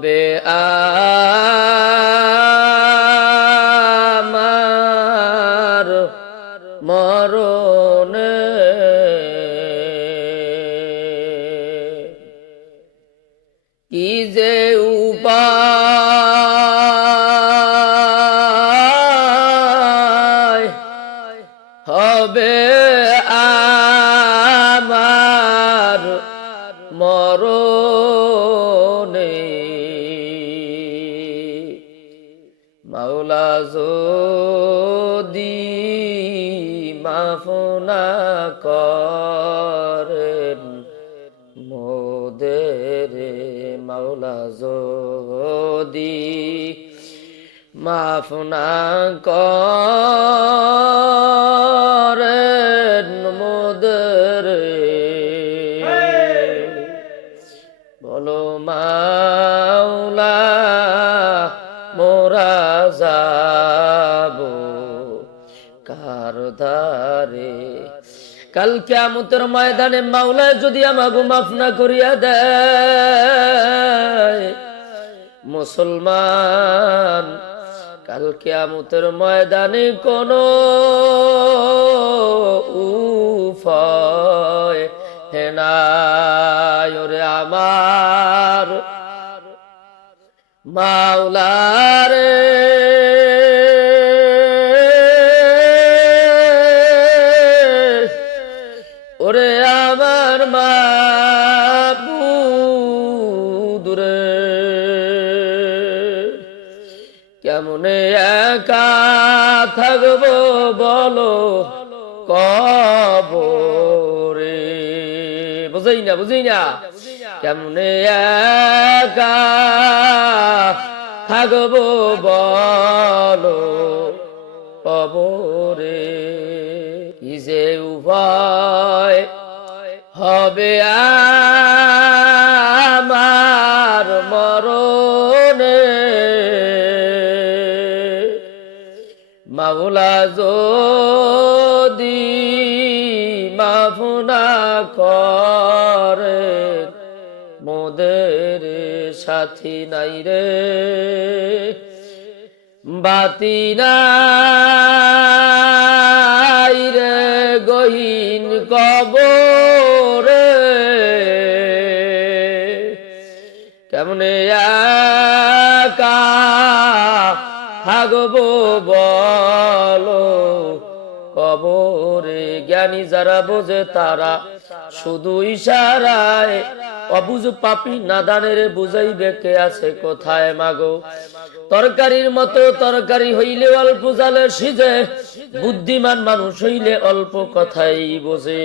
হবে আমার মরণে কি যে উপায় হবে আমার মরণে মাওলা যদি মাফ না করেন মোদের মাওলা যদি মাফ না করেন মোদের বলো মাওলা মোরা যাব কার ধারে কাল কিয়ামতের ময়দানে মাওলা যদি আমাকে মাফ না করিয়া দেয় মুসলমান কাল কিয়ামতের ময়দানে কোনো উপায় হেনায় ওরে আমার মাওলা রে ওরে আমার মাবুদ রে কেমনে একা থাকবো বলো কবরে বুঝাই না কেমনে একা থাকবো বলো কবরে কি যে উপায় হবে আমার মরণে মাওলা যদি মাফ না করে মোদের সাথী নাই রে বাতি নাই রে গহীন কবরে কেমনে একা থাকবো বলো কবরে জ্ঞানী যারা বোঝে তারা শুধু ইশারায় অবুঝ পাপী নাদানের বুঝাইবে কে আছে কোথায় মাগো তরকারির মতো তরকারি হইলে অল্প জালে সিজে বুদ্ধিমান মানুষ হইলে অল্প কথাই বোঝে।